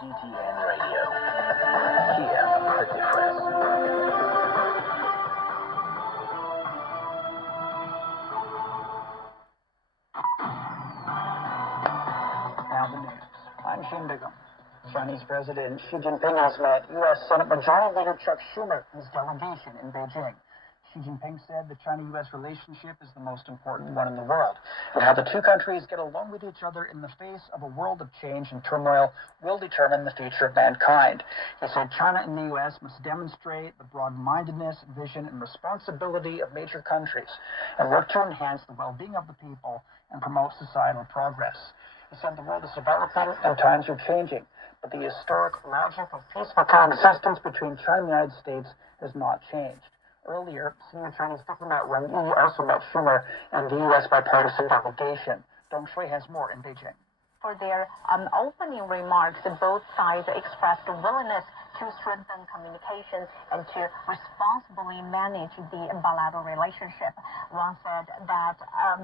CGTN Radio. Hear the difference. Now the news. I'm Shin Bigum. Chinese President Xi Jinping has met U.S. Senate Majority Leader Chuck Schumer and his delegation in Beijing. Xi Jinping said the China-U.S. relationship is the most important one in the world, and how the two countries get along with each other in the face of a world of change and turmoil will determine the future of mankind. He said China and the U.S. must demonstrate the broad-mindedness, vision, and responsibility of major countries and work to enhance the well-being of the people and promote societal progress. He said the world is developing and times are changing, but the historic logic of peaceful coexistence between China and the United States has not changed. Earlier, senior Chinese diplomat Wang Yi also met Schumer and the U.S. bipartisan delegation. Dong Shui has more in Beijing. For their opening remarks, both sides expressed a willingness to strengthen communications and to responsibly manage the bilateral relationship. Wang said that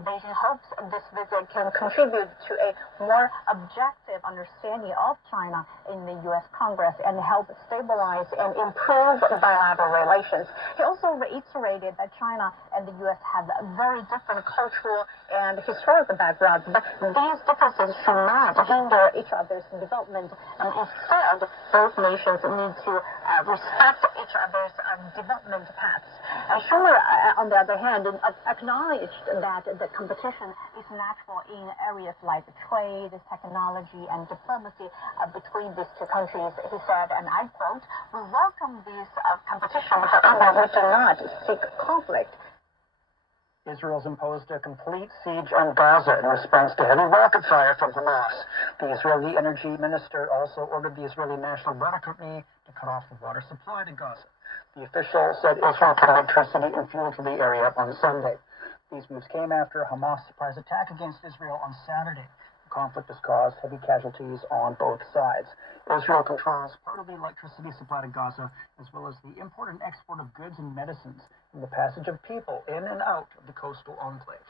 Beijing hopes this visit can contribute to a more objective understanding of China in the U.S. Congress and help stabilize and improve bilateral relations. He also reiterated that China and the U.S. have very different cultural and historical backgrounds, but these differences should not hinder each other's development. Instead, both nations need to respect each other's development paths. Schumer, on the other hand, acknowledged that the competition is natural in areas like trade, technology, and diplomacy between these two countries. He said, and I quote, "We welcome this competition, however, we do not seek conflict." Israel's imposed a complete siege on Gaza in response to heavy rocket fire from Hamas. The Israeli energy minister also ordered the Israeli National Water Company to cut off the water supply to Gaza. The official said Israel cut electricity and fuel to the area on Sunday. These moves came after a Hamas surprise attack against Israel on Saturday. The conflict has caused heavy casualties on both sides. Israel controls part of the electricity supply to Gaza, as well as the import and export of goods and medicines, and the passage of people in and out of the coastal enclave.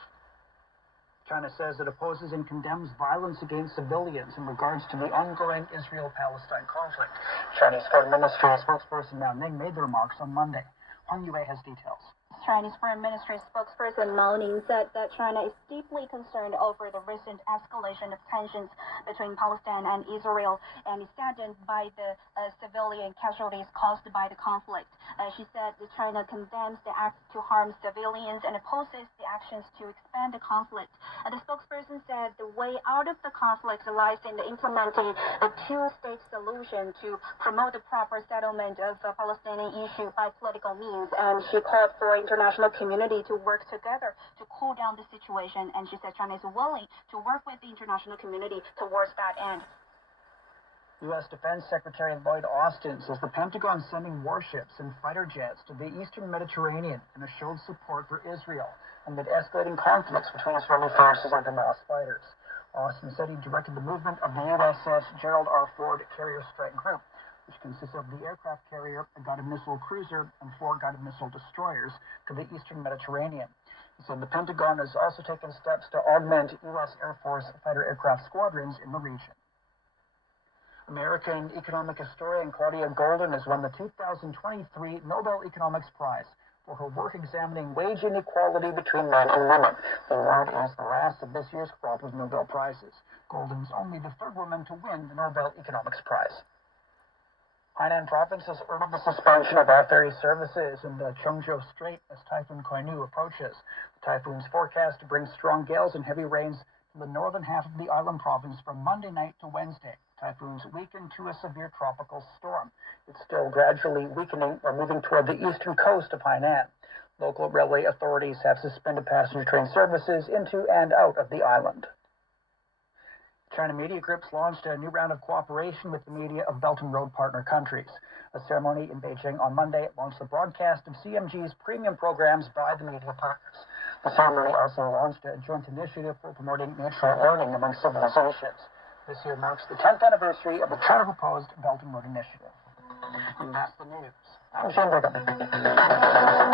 China says it opposes and condemns violence against civilians in regards to the ongoing Israel-Palestine conflict. Chinese Foreign Ministry spokesperson Mao Ning made the remarks on Monday. Huang Yue has details. Chinese Foreign Ministry spokesperson Mao Ning said that China is deeply concerned over the recent escalation of tensions between Palestine and Israel and is saddened by the civilian casualties caused by the conflict. She said that China condemns the acts to harm civilians and opposes the actions to expand the conflict. The spokesperson said the way out of the conflict lies in implementing a two-state solution to promote the proper settlement of the Palestinian issue by political means, and she called for international community to work together to cool down the situation, and she said China is willing to work with the international community towards that end. U.S. Defense Secretary Lloyd Austin says the Pentagon is sending warships and fighter jets to the eastern Mediterranean and has showed support for Israel amid escalating conflicts between Israeli forces and Hamas fighters. Austin said he directed the movement of the USS Gerald R. Ford Carrier Strike Group, which consists of the aircraft carrier, a guided missile cruiser, and 4 guided missile destroyers, to the eastern Mediterranean. He said the Pentagon has also taken steps to augment U.S. Air Force fighter aircraft squadrons in the region. American economic historian Claudia Golden has won the 2023 Nobel Economics Prize for her work examining wage inequality between men and women. The award is the last of this year's crop of Nobel Prizes. Golden's only the 3rd woman to win the Nobel Economics Prize. Hainan province has ordered the suspension of all ferry services in the Chongzhou Strait as Typhoon Koinu approaches. The typhoon's forecast to bring strong gales and heavy rains to the northern half of the island province from Monday night to Wednesday. Typhoons weakened to a severe tropical storm. It's still gradually weakening or moving toward the eastern coast of Hainan. Local railway authorities have suspended passenger train services into and out of the island. China media groups launched a new round of cooperation with the media of Belt and Road partner countries. A ceremony in Beijing on Monday launched the broadcast of CMG's premium programs by the media partners. The ceremony also launched a joint initiative for promoting mutual learning among civilizations. This year marks the 10th anniversary of the China-proposed Belt and Road Initiative. And that's the news. I'm Shane Brigham.